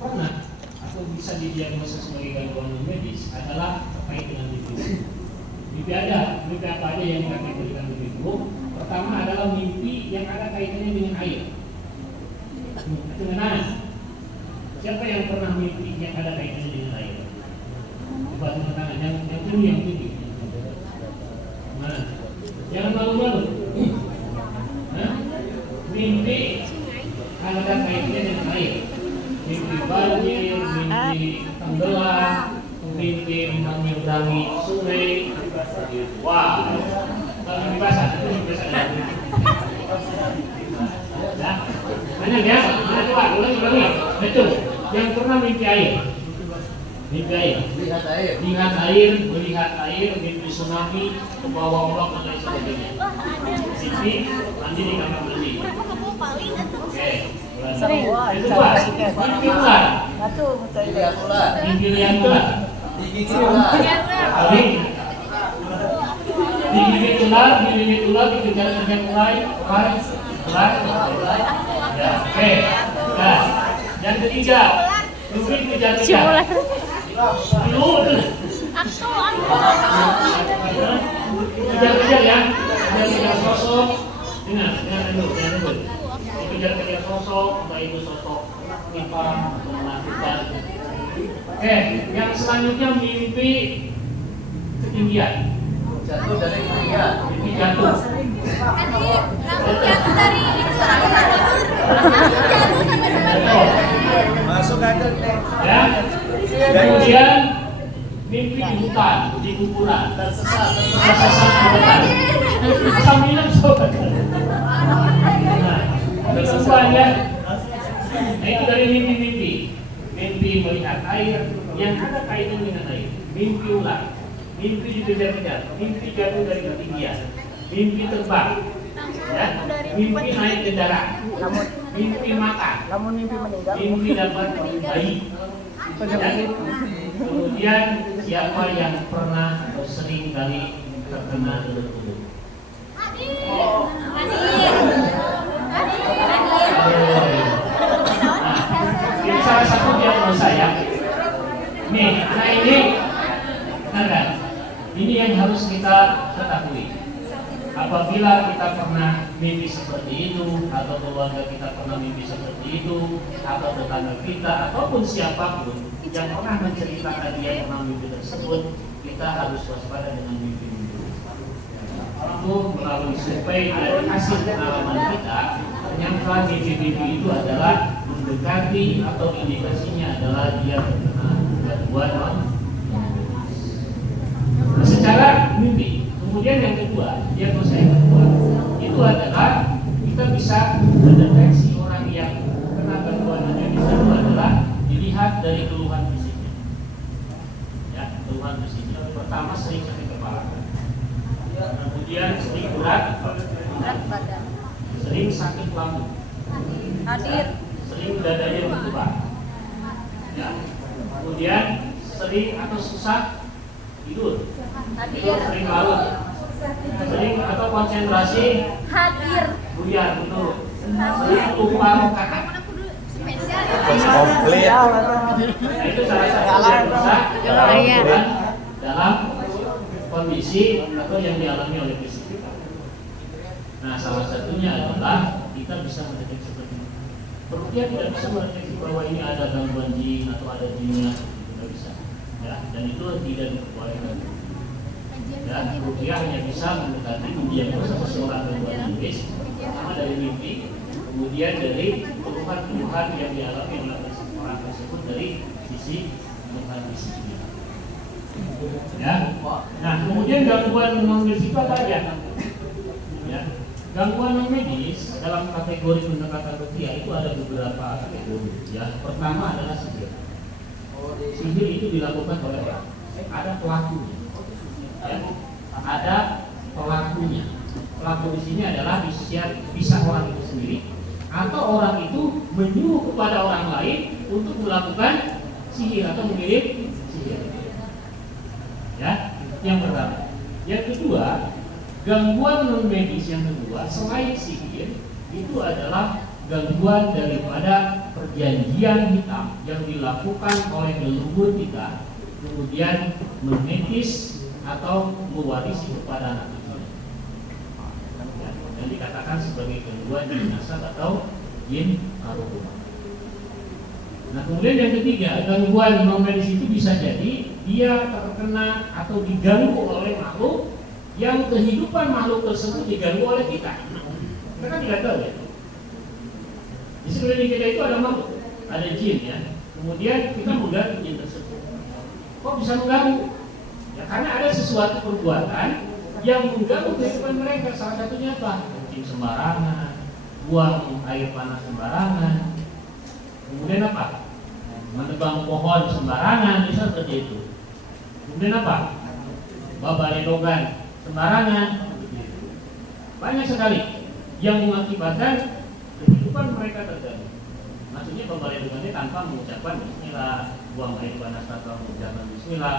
pernah atau bisa didiagnosa sebagai gangguan medis adalah terkait dengan mimpi. Mimpi apa aja yang dikategorikan mimpi buruk? Pertama adalah mimpi yang ada kaitannya dengan air. Dengan air. Siapa yang pernah mimpi yang ada kaitannya dengan air? Coba tepuk tangan yang tinggi. Mana? Jangan malu-malu. Mimpi ada kaitannya dengan air. Mimpi banjir, mimpi tenggelam, mimpi menyeberangi sungai. Wah, kalau mimpi basah, itu mimpi basah. Ya, banyak ya. Mana coba, ulangi. Betul. Yang pernah mimpi air. Mimpi air. Lihat air, melihat air, mimpi tsunami, ke bawah ombak dan lain sebagainya. Mimpi mandi di kamar mandi. Oke. Sering. Mimpi ular. Mimpi lihat ular. Digigit ular, dikejar-kejar ular. Ya, oke. Nah, yang ketiga, mimpi kejar-kejar. Kejar-kejar ya, kejar-kejar sosok. Dengar dulu. Kejar-kejar sosok, baik itu sosok ipar atau menakutkan. Oke, yang selanjutnya mimpi ketinggian. Jatuh dari ketinggian. Mimpi jatuh. Jatuh dari Masuk aja. Ya. Kemudian mimpi di hutan, di kuburan, tersesat di hutan. Saminan sobat. Tersesat ya. Nah, itu dari mimpi-mimpi. Mimpi melihat air yang ada kaitan dengan air. Mimpi ular. Mimpi dikejar-kejar. Mimpi jatuh dari ketinggian. Mimpi terbang. Ya. Mimpi naik kendaraan. Mimpi makan. Mimpi meninggal. Mimpi dapat bayi. Ya. Kemudian siapa yang pernah sering kali terkena ular-ular? Ini salah satu diagnosa ya. Nih, nah ini, benar. Ini yang harus kita ketahui. Apabila kita pernah mimpi seperti itu, atau keluarga kita pernah mimpi seperti itu, atau tetangga kita, ataupun siapapun yang pernah menceritakan dia pernah mimpi tersebut, kita harus waspada dengan mimpi-mimpi. Itu melalui survei dari hasil pengalaman kita, ternyata mimpi-mimpi itu adalah mendekati atau indikasinya adalah dia terkena gangguan non. Secara mimpi. Kemudian yang kedua, diagnosa yang kedua itu adalah kita bisa mendeteksi orang yang kena gangguan medis itu adalah dilihat dari keluhan fisiknya. Ya, keluhan fisiknya. Pertama sering sakit kepala. Kemudian sering berat badan. Sering sakit lambung. Hadir. Sering dadanya berdebar. Ya. Kemudian sering atau susah tidur. Tidur sering larut. Sering atau konsentrasi Hadir. buyar betul. Sering lupa kata. Komplit. Nah, itu salah satu diagnosa gangguan dalam kondisi atau yang dialami oleh fisik kita. Nah, salah satunya adalah kita bisa mendeteksi seperti itu. Ruqyah tidak bisa mendeteksi bahwa ini ada gangguan jin atau ada jinnya, tidak bisa. Ya, dan itu tidak diperbolehkan. Ya, Ruqyah hanya bisa mendekati mendiagnosa seseorang gangguan medis, pertama dari mimpi, kemudian dari keluhan-keluhan yang dialami oleh orang tersebut dari sisi keluhan fisiknya. Ya. Nah, kemudian gangguan non medis itu apa aja? Ya. Gangguan non medis dalam kategori pendekatan ruqyah itu ada beberapa kategori. Ya, pertama adalah sihir. Sihir itu dilakukan oleh orang. Ada pelakunya. Ya. Ada pelakunya. Pelaku di sini adalah bisa orang itu sendiri atau orang itu menyuruh kepada orang lain untuk melakukan sihir atau mengirim sihir. Ya, yang pertama. Yang kedua, gangguan non medis yang kedua selain sihir itu adalah gangguan daripada perjanjian hitam yang dilakukan oleh leluhur kita kemudian menetis atau mewarisi kepada anak cucu. Yang dikatakan sebagai gangguan jin nasab atau jin arwah. Nah, kemudian yang ketiga, gangguan non medis itu bisa jadi dia terkena atau diganggu oleh makhluk yang kehidupan makhluk tersebut diganggu oleh kita. Kita kan tidak tahu ya. Di sekeliling kita itu ada makhluk, ada jin ya. Kemudian kita mengganggu jin tersebut. Kok bisa mengganggu? Ya karena ada sesuatu perbuatan yang mengganggu kehidupan mereka. Salah satunya apa? Kencing sembarangan, buang air panas sembarangan. Kemudian apa? Menebang pohon sembarangan, bisa seperti itu. Kemudian apa? Babaledogan sembarangan. Banyak sekali yang mengakibatkan kehidupan mereka terganggu. Maksudnya babaledogan ini tanpa mengucapkan bismillah, buang air panas tanpa mengucapkan bismillah,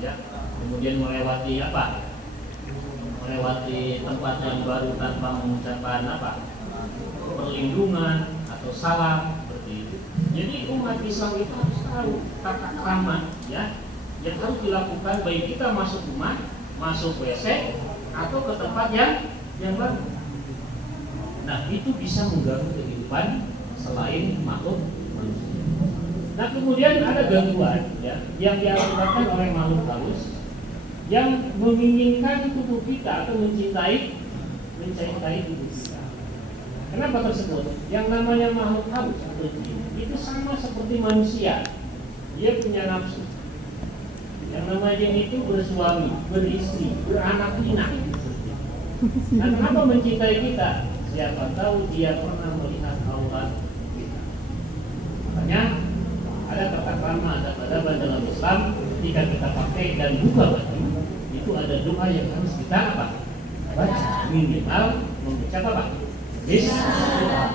ya. Kemudian melewati apa? Melewati tempat yang baru tanpa mengucapkan apa? Perlindungan atau salam. Jadi umat Islam itu harus tahu tata krama ya yang harus dilakukan baik kita masuk rumah, masuk WC atau ke tempat yang baru. Nah itu bisa mengganggu kehidupan selain makhluk manusia. Nah kemudian ada gangguan ya yang diakibatkan oleh makhluk halus yang menginginkan tubuh kita atau mencintai tubuh kita. Kenapa tersebut? Yang namanya makhluk halus atau jin itu sama seperti manusia, dia punya nafsu. Yang namanya jin itu bersuami, beristri, beranak pinak. Nah, kenapa mencintai kita? Siapa tahu dia pernah melihat aurat kita. Makanya ada kata krama, ada adaban dalam Islam. Ketika kita pakai dan buka baju, itu ada doa yang harus kita apa? Baca minimal membaca apa? Bismillah.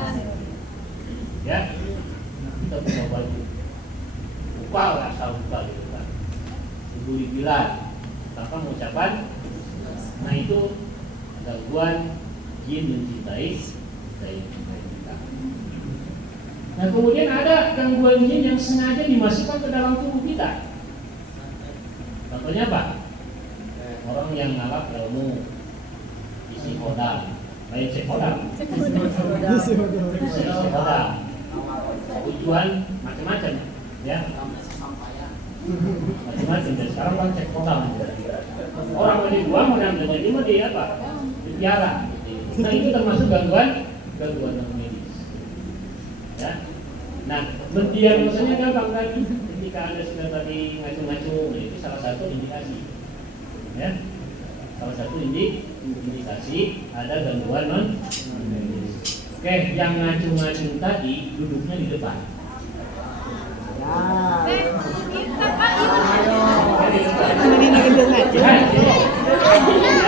Ya. Kita buka baju, buka asal buka gitu kan, ibu dibilang tanpa mengucapkan. Nah itu gangguan jin mencintai kita. Nah kemudian ada gangguan jin yang sengaja dimasukkan ke dalam tubuh kita. Contohnya apa? Orang yang ngalap ilmu isi kodam, lain sekodam, isi kodam. Tujuan macam-macam ya, macam-macam. Dan sekarang kan cek kodam, orang mau dibuang, mau diambil lagi, mau di apa? Dipiara. Nah itu termasuk gangguan medis. Ya. Nah mendiagnosanya gampang tadi. Ketika Anda sudah tadi ngacu-ngacu, itu salah satu indikasi. Ya, salah satu indikasi ada gangguan non medis. Oke, yang ngacu-ngacu tadi duduknya di depan.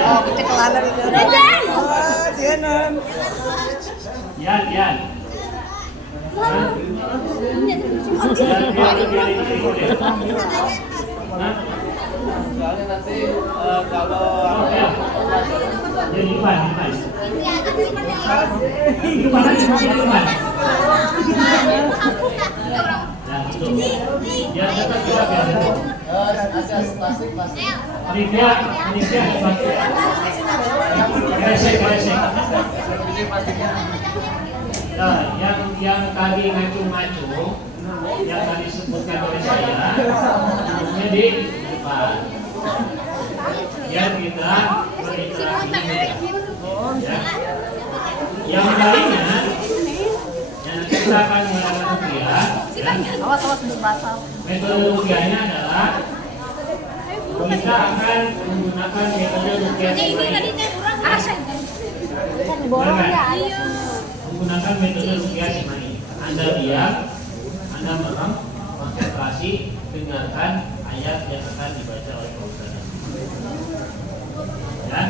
Oh, kita kelana di depan. Oh, Jenan. Yan. Soalnya nanti kalau jadi depan. Nah, itu. Ya, tetap kita ada plastik. Panitia plastik. Kresek. Ini plastiknya. Nah, yang tadi ngacu-ngacu, yang tadi disebutkan oleh saya, duduknya di depan. Biar kita berinteraksi. Ya. Yang lainnya, yang nanti kita akan melakukan rupiah. Awas untuk basah. Metode rupiahnya adalah kita akan menggunakan metode rupiah menggunakan metode rupiah simai. Anda diam, Anda merem, konsentrasi, dengarkan ayat yang akan dibaca oleh Pak Ustaz. Ya,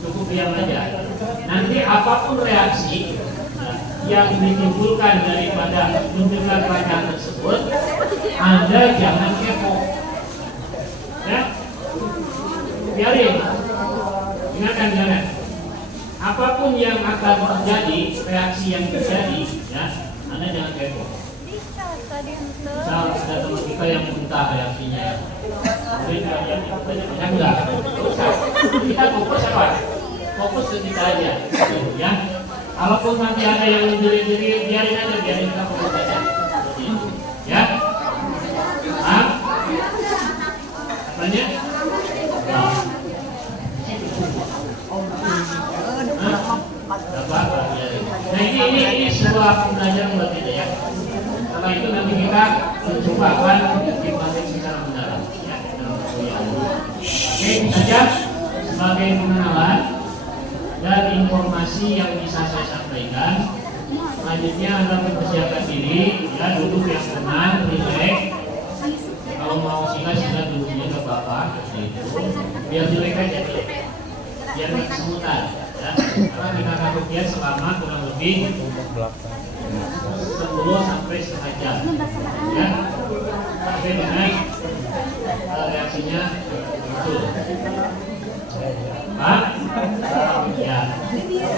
cukup diam aja. Nanti apapun reaksi yang ditimbulkan daripada mendengar bacaan tersebut, Anda jangan kepo. Ya, biarin. Ingatkan jangan. Apapun apapun yang akan terjadi, reaksi yang terjadi, ya, Anda jangan kepo. Misal ada teman kita yang muntah reaksinya, kemudian dia banyak enggak? Kita fokus apa? Fokus ke kita aja, ya. Kalaupun nanti ada yang menjerit-jerit, biarin aja, biarin kita fokus aja, ya. Tanya? Nah ini sebuah pembelajaran buat kita ya. Setelah itu nanti kita mencoba akan dipelajari secara mendalam ya. Oke, saja sebagai pengenalan dan informasi yang bisa saya sampaikan. Selanjutnya Anda mempersiapkan diri, ya, duduk yang tenang, rileks. Kalau mau sila duduknya ke bawah, gitu. Biar jelek aja, biar semutan. Ya, karena kita akan rupiah selama kurang lebih 10 sampai setengah jam, ya, sampai dengan reaksinya muncul. Pak, ya,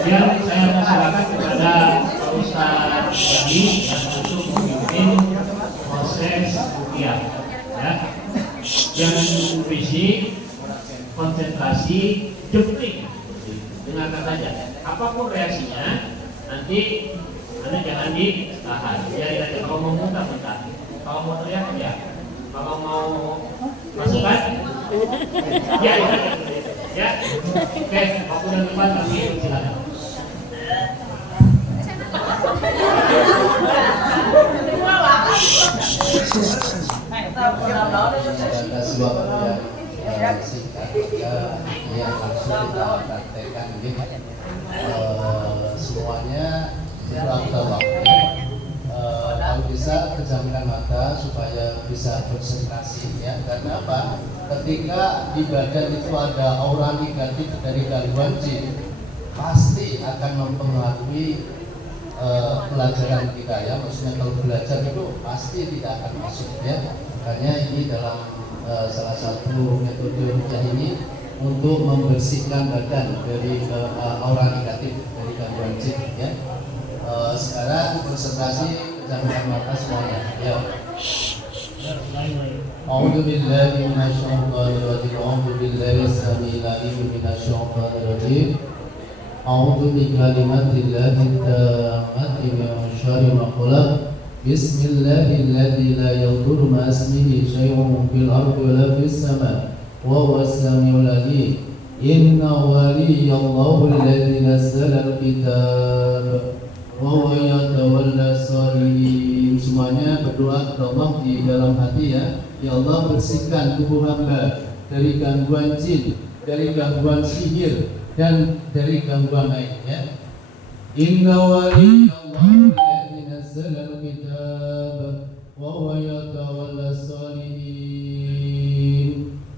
biar saya persilakan kepada Pak Ustadz Jadi yang untuk memimpin proses rupiah, ya, jangan berisik, konsentrasi, jempling. Dengarkan saja, apapun reaksinya, nanti Anda jangan ditahan. Biarin aja, kalau mau muntah, kalau mau teriak, kalau mau masukkan, biarin aja. Ya, oke, waktu dan tempat kami silakan. Ada sebuah yang singkat yang langsung kita praktekkan ini. Semuanya itu akta waktu. Kalau bisa pejamkan mata supaya bisa konsentrasi, ya. Karena apa? Ketika di badan itu ada aura negatif dari gangguan jin, pasti akan mempengaruhi pelajaran kita, ya. Maksudnya kalau belajar itu pasti tidak akan masuk, ya. Makanya ini dalam salah satu metode ruqyah ini untuk membersihkan badan dari aura negatif dari gangguan jin, ya. Sekarang konsentrasi, pejamkan mata semuanya, ya. A'udzu billahi minasyaitonir rajim. A'udzu billahi samil alim minasyaitonir rajim. A'udzu bikalimatillahi tammati min syarri ma khalaq. Bismillahilladzi la yadurru ma ismihi syai'un fil ardi wa la fis sama'. Wa huwas samiul alim. Inna waliyallahu alladzi nazzala al-kitab wa huwa yatawalla salihin. Semuanya berdoa kepada Allah di dalam hati, ya. Ya Allah, bersihkan tubuh hamba dari gangguan jin, dari gangguan sihir, dan dari gangguan lain, ya. Inna waliyallahu alladzi nazzala al-kitab wa huwa yatawalla salihin.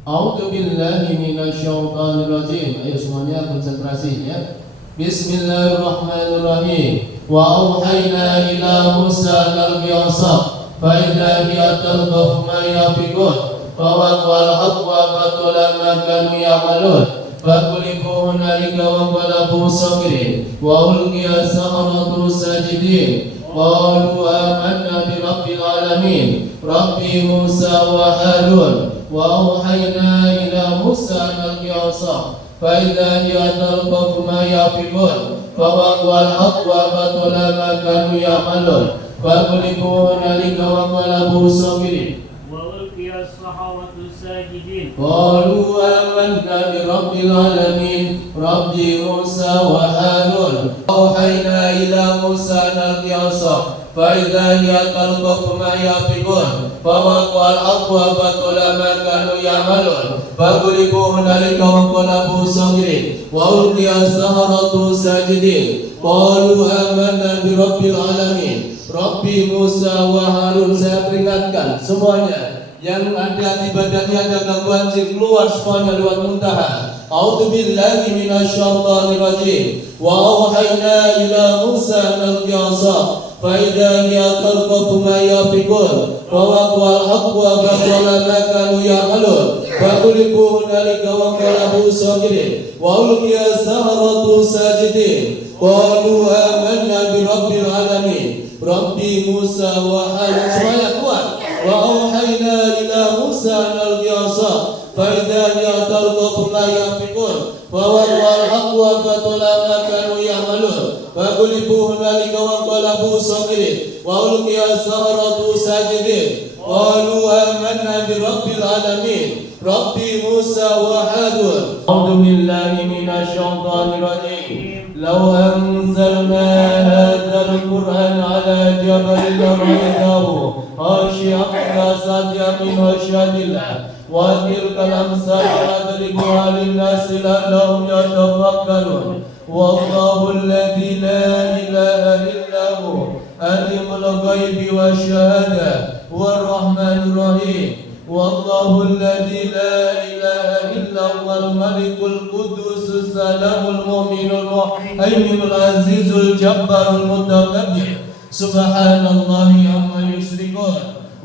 A'udzu billahi minasyaitonir rajim. Ayo semuanya konsentrasi, ya. Bismillahirrahmanirrahim. Wa auhayna ila Musa al-Qiyasa fa idza hiya talqaf ma yafiqun fa wal haqqa batala ma kanu ya'malun fa qulibu hunalika wa qalabu sabirin wa ulqiya saharatu sajidin qalu amanna bi rabbil alamin rabbi Musa wa Harun wa auhayna ila Musa al-Qiyasa fa idza hiya talqaf ma yafiqun Fawaqwal haqwa batula ma kanu ya'malun Faqulibu nalika wa qalabu sabirin Wa ulqiya as-saharatu sajidin Qalu amanna bi rabbil alamin Rabbi Musa wa Harun Auhayna ila Musa al-Qiyasa فإذا هي تلقف ما يأفكون فوقع الحق وبطل ما كانوا يعملون فغلبوا هنالك وانقلبوا صاغرين وألقي السحرة ساجدين قالوا آمنا برب العالمين Rabbi Musa wa Harun. Saya peringatkan semuanya yang ada di badannya ada gangguan jin, keluar semuanya lewat muntahan. A'udzu billahi minasyaitonir rajim. Wa auhayna ila Musa al-Qiyasa fa idza hiya tarqafu ma yafiqun fa waqal haqqu wa batala ma kanu ya'malun فغلبوا هنالك وانقلبوا صاغرين وألقي السحرة ساجدين قالوا آمنا برب العالمين رب موسى وهارون semuanya kuat وأوحينا إلى موسى أن ألقي عصاه فإذا هي تلقف ما يأفكون فوالله الحق وبطل ما كانوا يعملون فغلبوا هنالك وانقلبوا صاغرين وألقي السحرة ساجدين قالوا آمنا برب العالمين رب موسى وهارون أعوذ بالله من الشيطان الرجيم لو أنزلنا هذا القرآن على جبل لرأيته خاشعا متصدعا من خشية الله وتلك الأمثال نضربها للناس لعلهم يتفكرون والله الذي لا إله إلا هو عالم الغيب والشهادة هو الرحمن الرحيم والله الذي لا إله إلا هو الملك القدوس السلام المؤمن المهيمن العزيز الجبار المتكبر سبحان الله عما يشركون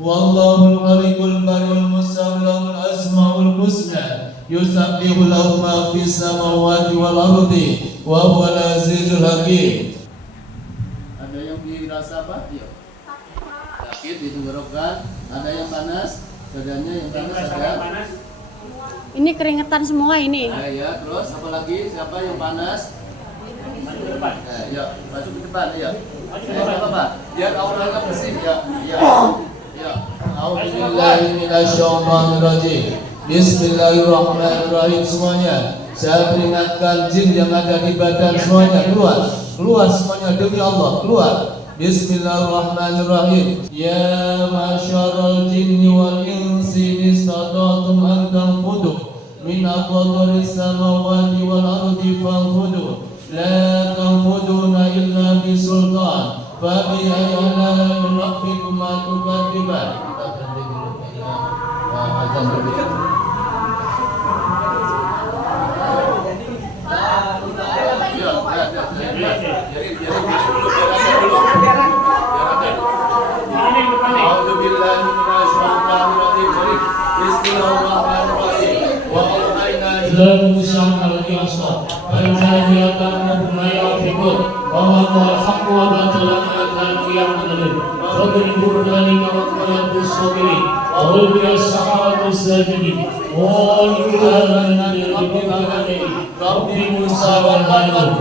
والله الخالق البارئ المصور له الأسماء الحسنى يسبح له ما في السماوات والأرض وهو العزيز الحكيم. Ada yang dirasa apa? Yuk. Sakit di tenggorokan, ada yang panas, dadanya yang panas ada. Ini keringetan semua ini. Ya, terus apa lagi? Siapa yang panas? Maju ke depan. Ya, maju ke depan ya. Apa? Biar auranya bersih ya. Ya. Ya. A'udzubillahi minasyaitonirrajim. Bismillahirrahmanirrahim semuanya. Saya peringatkan jin yang ada di badan semuanya keluar. Keluar semuanya demi Allah, keluar. Bismillahirrahmanirrahim. Ya masyarul jinni wal insi istatatum an tanfudu min aqdaris samawati wal ardi fanfudu la tanfuduna illa bi sultan fa bi ayyi rabbikuma tukadziban. Musa al-Qiyasa فَالْمَادِيَاتِ أَمْرًا يَأْفِكُونَ وَوَقَعَ الْحَقُّ وَبَطَلَ مَا كَانُوا يَعْمَلُونَ فَاضْرِبُوا هُنَالِكَ وَانقَلَبُوا صَاغِرِينَ وَأُلْقِيَ السَّحَرَةُ سَاجِدِينَ قَالُوا آمَنَّا بِرَبِّ الْعَالَمِينَ رَبِّ مُوسَى وَهَارُونَ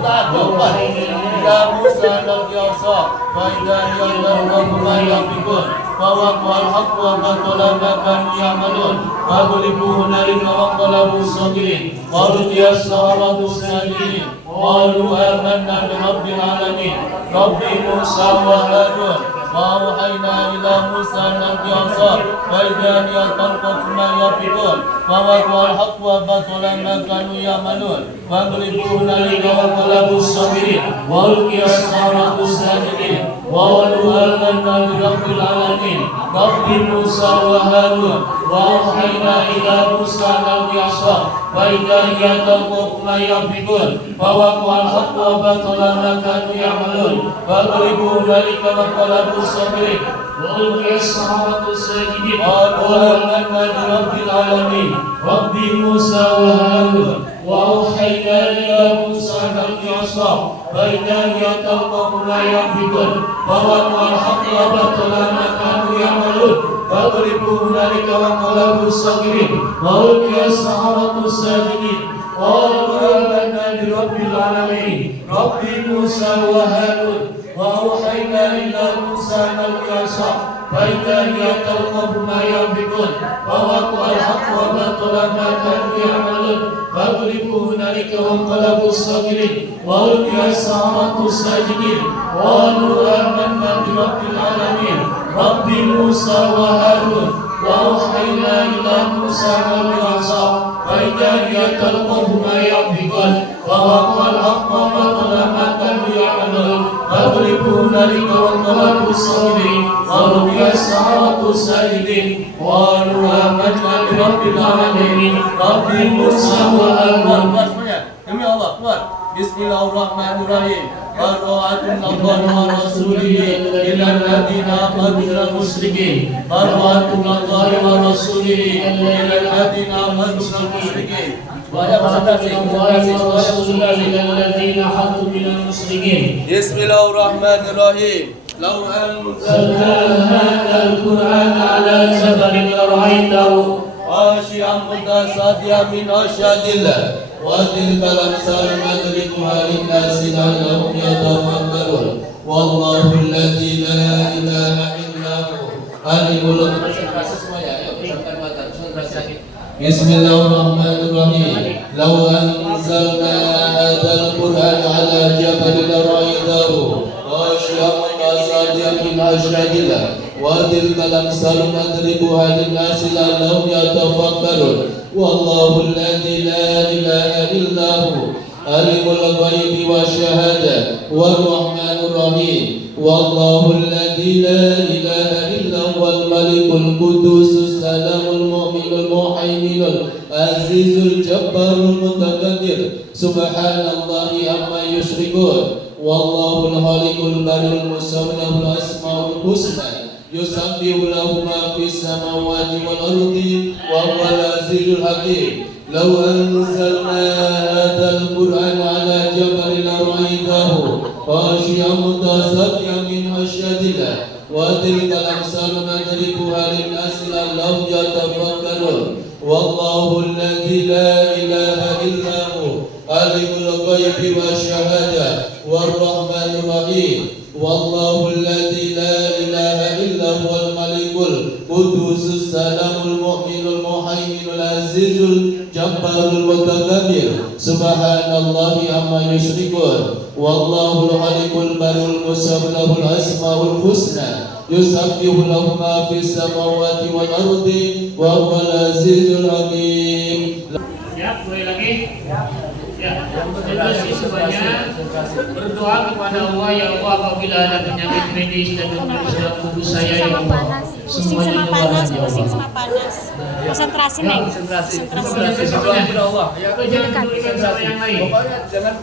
يا موسى ألقي عصاك فإذا هي تلقف ما يأفكون فوقع الحق وبطل ما كانوا يعملون فغلبوا هنالك وانقلبوا صاغرين وألقي السحرة ساجدين قالوا آمنا برب العالمين رب موسى وهارون وأوحينا إلى موسى أن ألقي عصاك فإذا هي تلقف ما يأفكون فوقع الحق وبطل ما كانوا يعملون فغلبوا هنالك وانقلبوا صاغرين وألقي السحرة ساجدين قالوا آمنا برب العالمين رب موسى وهارون وأوحينا إلى موسى أن ألقي عصاك فإذا هي تلقف ما يأفكون فوقع الحق وبطل ما كانوا يعملون فغلبوا هنالك وانقلبوا صاغرين وألقي السحرة ساجدين قالوا آمنا برب العالمين رب موسى وهارون وأوحينا إلى موسى أن ألقي عصاك فإذا هي تلقف ما يأفكون فوقع الحق وبطل ما كانوا يعملون فاضربوا هنالك وانقلبوا صاغرين وألقي السحرة ساجدين قالوا آمنا برب العالمين رب موسى وهارون وأوحينا إلى موسى أن ألقي عصاك فإذا هي تلقف ما يأفكون فوقع الحق وبطل ما كانوا يعملون فاضربوا هنالك وانقلبوا صاغرين وألقي السحرة ساجدين قالوا آمنا برب العالمين رب موسى وهارون وأوحينا إلى موسى أن ألقي عصاك فإذا هي تلقف ما يأفكون فوقع الحق وبطل ما كانوا يعملون فاضربوا هنالك وانقلبوا صاغرين وألقي السحرة ساجدين قالوا آمنا برب العالمين رب موسى وهارون. Demi Allah, kuat. Bismillahirrahmanirrahim. براءة من الله ورسوله إلى الذين عاهدوا من المشركين براءة من الله ورسوله إلى الذين عاهدوا من المشركين الذين حطوا من المسلمين. بسم الله الرحمن الرحيم. لو أنزلنا هذا القرآن على جبل لرأيته خاشعا متصدعا من خشية الله وتلك الأمثال نضربها للناس لعلهم يتفكرون والله الذي لا إله إلا هو عالم الغيب. بسم الله الرحمن الرحيم. لو أنزلنا هذا القرآن على جبل لرأيته خاشعا متصدعا من خشية الله وتلك الأمثال نضربها للناس لعلهم يتفكرون والله الذي لا إله إلا هو عالم الغيب والشهادة والرحمن الرحيم والله الذي لا إله إلا هو الملك القدوس السلام المؤمن المهيمن العزيز الجبار المتكبر سبحان الله عما يشركون والله الخالق البارئ المصور له الأسماء الحسنى يسبح له ما في السماوات والأرض وهو العزيز الحكيم. لو أنزلنا هذا القرآن على جبل لرأيته خاشعا متصدعا من خشية الله وتلك الأمثال نضربها للناس لعلهم يتفكرون والله الذي لا إله إلا هو عالم الغيب والشهادة والرحمن الرحيم والله الذي لا إله إلا هو الملك القدوس السلام المؤمن المهيمن العزيز الجبار المتكبر سبحان الله عما يشركون والله الخالق البارئ المصور له الأسماء الحسنى يسبح له ما في السماوات والأرض وهو العزيز الحكيم. Ya, mulai lagi. Ya, jadi semuanya berdoa kepada Allah, ya Allah, apabila ada penyakit medis dan penyakit dalam tubuh saya yang Allah, semuanya pusing sama panas. Konsentrasi nih. konsentrasi semuanya Allah. Ya, jangan pedulikan sama yang lain. Jangan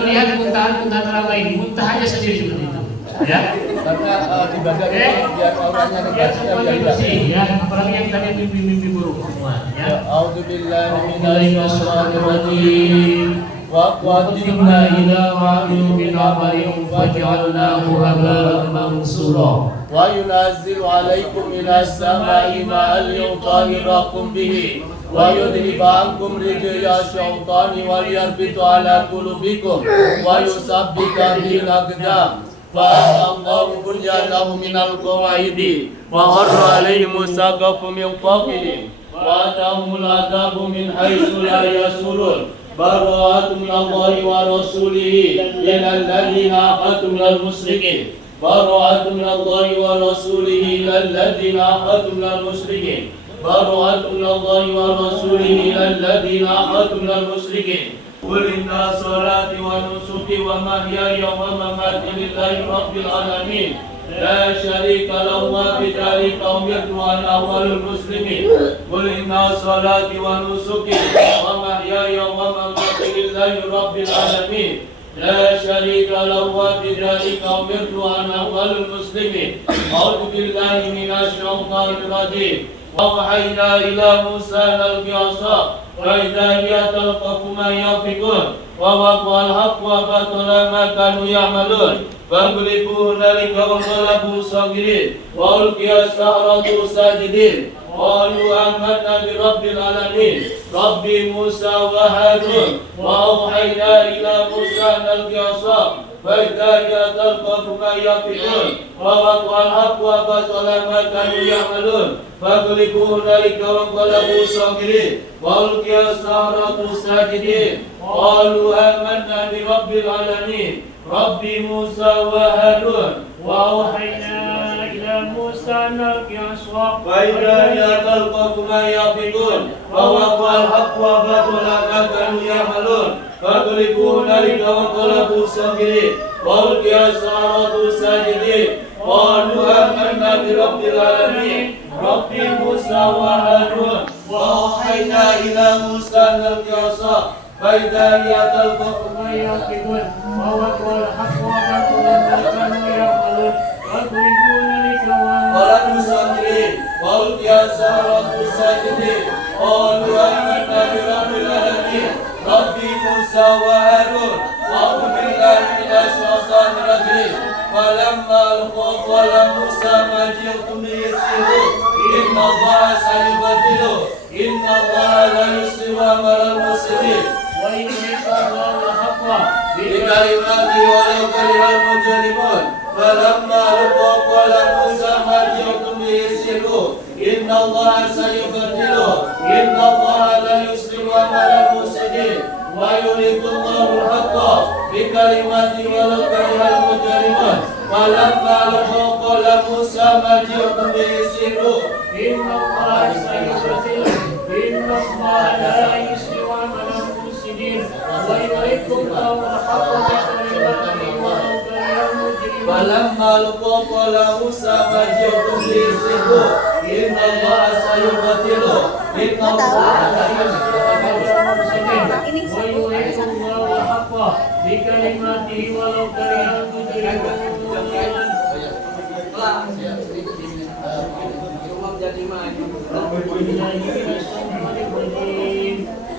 melihat muntahan orang lain, muntahnya sendiri seperti itu. Ya, Karena ibadah biar orangnya ya semuanya bersih, ya, apalagi yang tadi mimpi-mimpi buruk semua. Ya. A'udzubillahi Bismillahirrahmanirrahim. Wa qadimna ila ma'lum min amalin faj'alnahu haba'an mansura. wa yunazzilu 'alaikum minas sama'i ma'an liyutahhirakum bihi wa yudhhiba 'ankum rijza syaitani wa yarbita 'ala qulubikum wa yusabbita bil aqdam. Fa'allahu bunyanahum minal qawaidi wa harra 'alaihim saqafu min fawqihim wa atahumul 'adzabu min haitsu la yashurun. Bara'atun minallahi wa rasulihi ilal ladzina ahadtum minal musyrikin. Bara'atun minallahi wa rasulihi ilal ladzina ahadtum minal musyrikin. Bara'atun minallahi wa rasulihi ilal ladzina ahadtum minal musyrikin. Qul inna salati wa nusuki wa mahyaya wa mamati lillahi rabbil alamin. La syarika lahu wa bidzalika umirtu ana awwalul muslimin. Qul inna salati wa nusuki wa mahyaya wa mamati lillahi rabbil alamin. La syarika lahu wa bidzalika umirtu ana awwalul muslimin. A'udzu billahi minasy syaithanir rajim. Wa ila Musa al-Qiyasa wa idza hiya talqafu ma yafikun wa waqal haqq wa batala ma kanu ya'malun faghlibu hunalika wa ghalabu sagirin wa ulqiya as-sahratu sajidin qalu amanna bi rabbil alamin rabbi Musa wa Harun wa auhayna ila Musa al-Qiyasa فإذا جاءت القوم ما يفعلون ووقع الحق وبطل ما كانوا يعملون فاغلبوا هنالك وانقلبوا صاغرين وألقي السحرة ساجدين قالوا آمنا برب العالمين رب موسى وهارون وأوحينا إلى موسى أن ألقي عصاك فإذا جاءت القوم ما يفعلون ووقع الحق وبطل ما كانوا يعملون فاغلبوا هنالك وانقلبوا صاغرين وألقي السحرة ساجدين قالوا آمنا برب العالمين رب موسى وهارون وأوحينا إلى موسى أن ألقي عصاك فإذا هي تلقف ما يفقدون ووقوا الحق وبطل ما كانوا يعملون ويضربون الكوان قال المسافرين وألقي السحرة ساجدين قالوا آمنا برب العالمين رب موسى وهارون أعوذ بالله من الشيطان الرجيم فلما ألقوا قال موسى ما جئتم به السحر إن الله سيبدله إن الله لا يصلح عمل المفسدين ويحق الله الحق بكلماته ولو كره المجرمون فلما ألقوا قال موسى ما جئتم به السحر إن الله سيبدله إن الله لا يصلح عمل المفسدين ويريد الله الحق بكلماته ولو كره المجرمون فلما ألقوا قال موسى ما جئتم به السحر إن الله سيبدله إن الله لا يصلح عمل المفسدين ويحق الله الحق بكلماته ولو كره المجرمون فلما ألقوا قال موسى ما جئتم به السحر إن الله سيبدله إن الله لا يصلح عمل المفسدين ويحق الله الحق بكلماته ولو كره المجرمون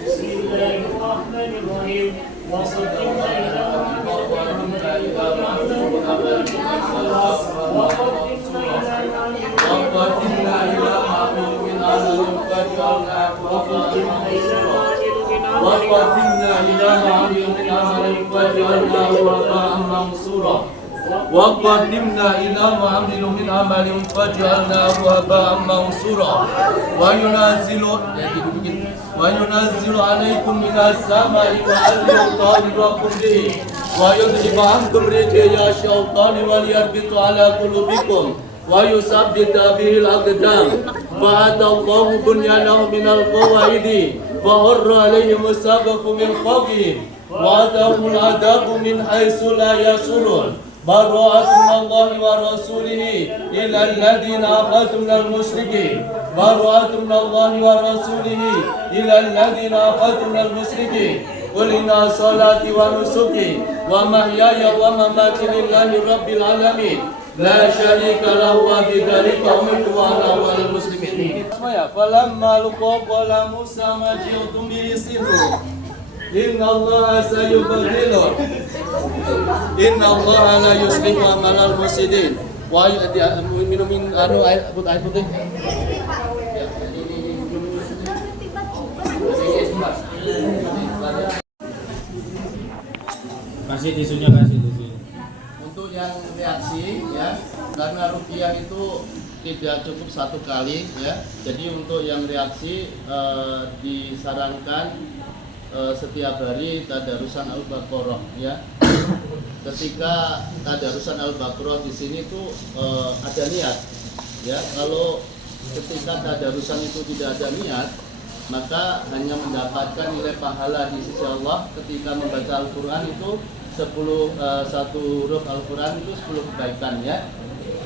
Bismillahirrahmanirrahim. Wasallallahu وقدمنا إلى ما عملوا من عمل فجعلناه هباء منصورا وقدمنا إلى ما عملوا من عمل فجعلناه هباء منصورا وينزل عليكم من السماء ماء ليطهركم به ويذهب عنكم رجز الشيطان وليربط على قلوبكم ويثبت به الأقدام فأتى الله بنيانهم من القواعد فهر عليهم السقف من فوقهم وأتاهم العذاب من حيث لا يشعرون براءة من الله ورسوله إلى الذين عاهدتم من المشركين براءة من الله ورسوله إلى الذين عاهدتم من المشركين قل إن صلاتي ونسكي ومحياي ومماتي لله رب العالمين لا شريك له وبذلك أمرت وأنا أول المسلمين. فلما ألقوا قال موسى ما جئتم به سحر إن الله سيبدله إن الله لا يصلح عمل المفسدين. Minumin air putih. Kasih tisunya, kasih tisu. Untuk yang reaksi ya, karena ruqyah itu tidak cukup satu kali ya. Jadi untuk yang reaksi disarankan setiap hari tadarusan Al-Baqarah ya. Ketika tadarusan Al-Baqarah di sini tuh ada niat ya. Kalau ketika tadarusan itu tidak ada niat, maka hanya mendapatkan nilai pahala di sisi Allah. Ketika membaca Al-Quran itu 10 satu huruf Al-Quran itu 10 kebaikan ya.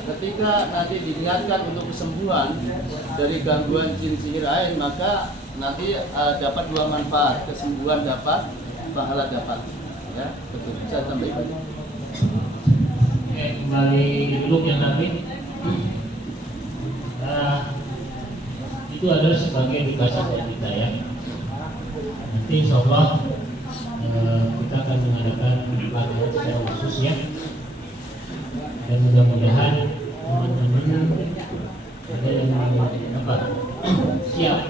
Ketika nanti diniatkan untuk kesembuhan dari gangguan jin sihir ain, maka nanti dapat dua manfaat, kesembuhan dapat, pahala dapat ya. Betul, bisa tambahkan. Oke, kembali duduk yang Nabi. Itu adalah sebagai edukasi buat kita ya. Nanti insya Allah kita akan mengadakan pelatihan secara khusus ya. Dan mudah-mudahan teman-teman ada yang apa siap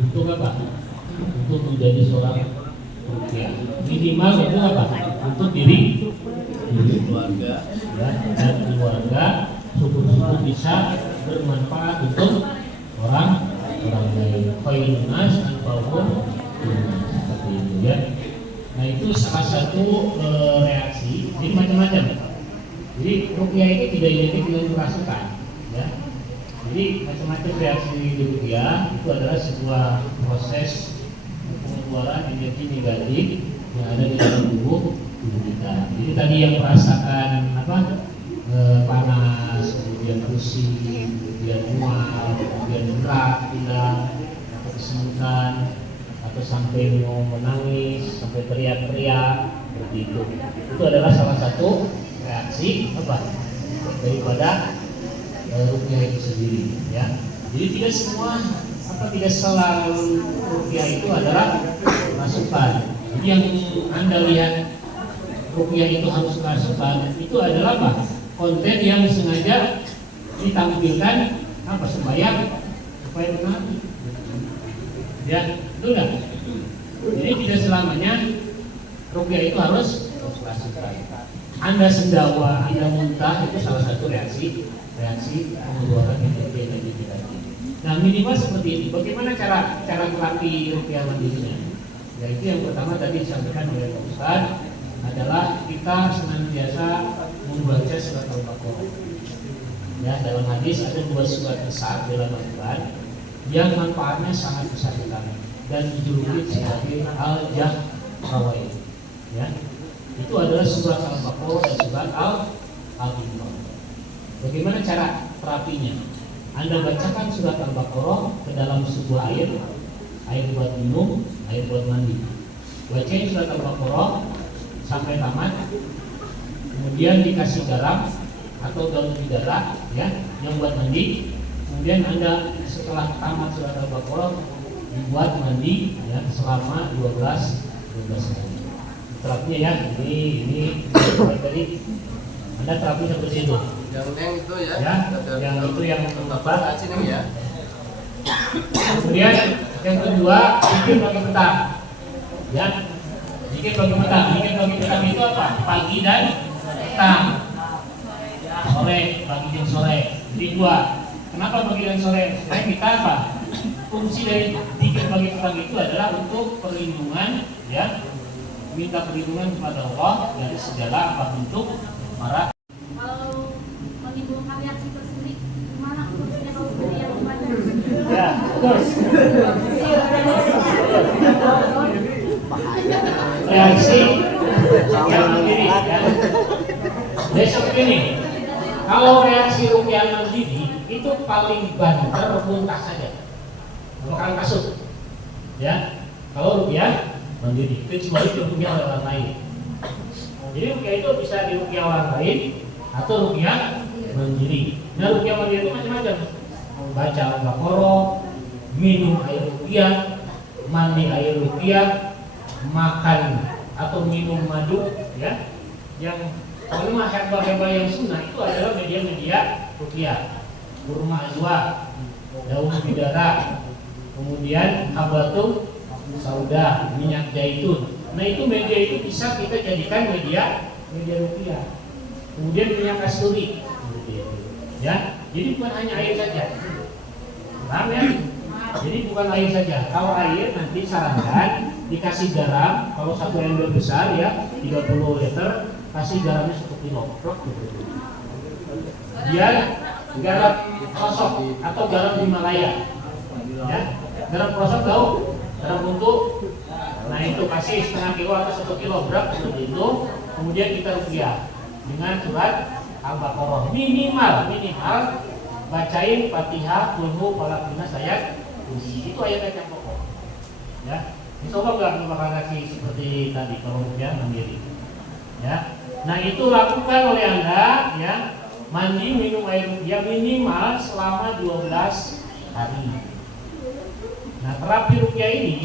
untuk apa? Untuk menjadi seorang ruqyah. Minimal itu apa? Untuk diri Keluarga ya, dan keluarga syukur-syukur bisa bermanfaat untuk orang lain. Khairun nas anfa'uhum seperti itu ya. Nah itu salah satu reaksi. Jadi macam-macam. Jadi ruqyah ini tidak identik dengan kerasukan ya. Jadi macam-macam reaksi di ruqyah itu adalah sebuah proses pengeluaran energi negatif yang ada di dalam tubuh kita. Jadi tadi yang merasakan apa panas, kemudian pusing, kemudian mual, kemudian berat, hilang, atau kesemutan, atau sampai mau menangis, sampai teriak-teriak, seperti itu. Itu adalah salah satu reaksi apa daripada ruqyah itu sendiri, ya. Jadi tidak selalu ruqyah itu adalah masukan. Jadi yang Anda lihat ruqyah itu harus masukan, itu adalah apa? Konten yang sengaja ditampilkan apa supaya benar. Ya, itu enggak. Jadi tidak selamanya ruqyah itu harus masukan. Anda sendawa, Anda muntah, itu salah satu reaksi pengeluaran energi tadi. Nah, minimal seperti ini. Bagaimana cara terapi ruqyah mandirinya? Yaitu yang pertama tadi disampaikan oleh Pak Ustaz adalah kita senantiasa membaca surat Al-Baqarah. Ya, dalam hadis ada 2 surat besar dalam Al-Quran yang manfaatnya sangat besar sekali dan dijuluki sebagai Al-Jahrawain. Ya, itu adalah surat Al-Baqarah dan surat Al-Imran. Bagaimana cara terapinya? Anda bacakan surat Al-Baqarah ke dalam sebuah air buat minum, air buat mandi. Bacain surat Al-Baqarah sampai tamat, kemudian dikasih garam atau daun bidara, ya, yang buat mandi. Kemudian Anda setelah tamat surat Al-Baqarah dibuat mandi, ya, selama 12 menit. Terapinya ya, ini tadi Anda terapi seperti itu. Yang itu ya, yang itu yang apa sini ya. Kemudian yang kedua, bikin bagi petang. Ya, bikin bagi petang itu apa? Pagi dan petang. Sore, pagi dan sore. Jadi 2. Kenapa pagi dan sore? Supaya kita apa? Fungsi dari bikin bagi petang itu adalah untuk perlindungan, ya. Minta perlindungan kepada Allah dari segala apa bentuk marah. Kalau menimbulkan reaksi tersebut, gimana khususnya kalau beri yang membaca? Ya, terus reaksi yang mandiri, ya. Jadi seperti ini. Kalau reaksi ruqyah mandiri itu paling banter muntah saja, bukan kasut. Ya, kalau ruqyah mandiri kecuali ruqyah orang lain. Jadi ruqyah itu bisa diruqyah orang lain atau ruqyah mandiri. Nah, ruqyah mandiri itu macam-macam. Baca Al-Baqarah, minum air ruqyah, mandi air ruqyah, makan atau minum madu, ya. Yang kelima herbal yang sunnah itu adalah media-media ruqyah. Kurma azwa, daun bidara, kemudian habatul sauda, minyak zaitun. Nah, itu media itu bisa kita jadikan media ruqyah. Kemudian minyak kasturi, ya. Jadi bukan hanya air saja. Paham ya? Jadi bukan air saja. Kalau air nanti sarankan dikasih garam. Kalau 1 ember besar ya 30 liter, kasih garamnya 1 kilo. Dia garam prosok atau garam Himalaya. Ya, garam prosok tahu? Garam untuk. Nah, itu kasih setengah kilo atau 1 kilogram seperti itu. Kemudian kita ruqyah dengan surat Al-Baqarah. Minimal bacain Fatihah, Qul Falaq, Nas, ayat kursi. Itu ayat yang pokok. Ya. Insya Allah nggak bakal kasih seperti tadi kalau ruqyah mandiri. Ya. Nah, itu lakukan oleh Anda, ya. Mandi, minum air ruqyah minimal selama 12 hari. Nah, terapi ruqyah ini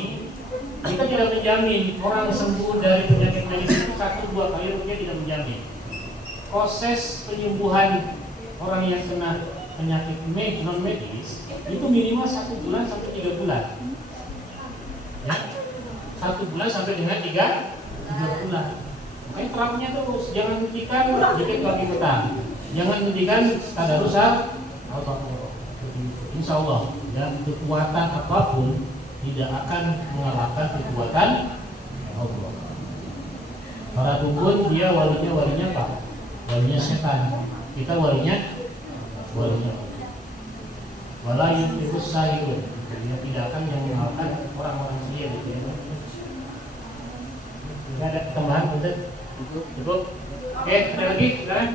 kita tidak menjamin orang sembuh dari penyakit-penyakit itu 1-2 kali ruqyah, tidak menjamin. Proses penyembuhan orang yang kena penyakit non medis itu minimal 1 bulan sampai 3 bulan. Ya, 1 bulan sampai dengan 3 bulan. Makanya terapinya terus, jangan hentikan dikit bagi petang, jangan hentikan tadarus Al-Baqarah. Insya Allah, dan kekuatan apapun tidak akan mengalahkan kekuatan Allah. Para dukun dia walinya apa? Walinya setan. Kita walinya wala yuflihus sahirun. Dia tidak akan yang mengalahkan orang-orang sihir gitu ya. Tidak ada tambahan untuk cukup. Oke, ada lagi, silakan.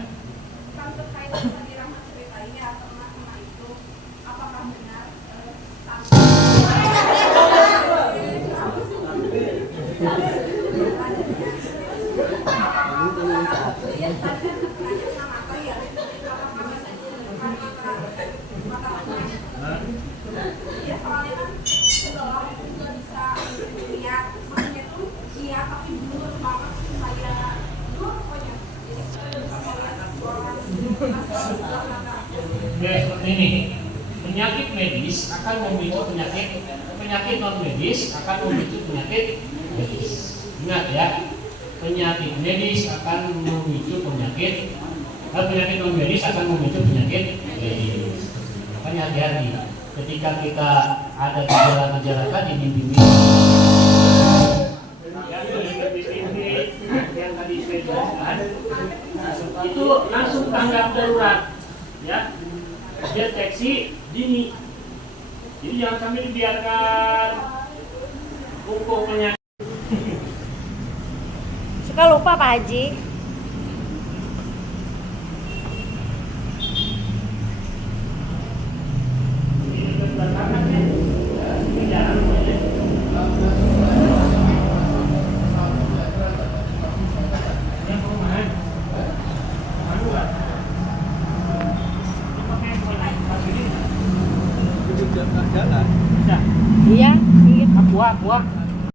Ya soalnya kan sebelah itu nggak bisa lihat, maksudnya tuh iya tapi blur banget kayak blur pokoknya. Jadi kita bisa melihat orang sebelah mata. Oke, seperti ini. Penyakit medis akan memicu penyakit non medis akan memicu penyakit medis. Ingat ya, penyakit medis akan memicu penyakit non medis akan memicu penyakit medis. Makanya hati-hati ketika kita ada gejala-gejala tadi bimbing yang tadi saya jelaskan, itu langsung tanggap darurat, ya, deteksi dini. Jadi jangan sampai dibiarkan pupuk penyakit. Suka lupa Pak Haji. Jalan. Iya, iya. Buah.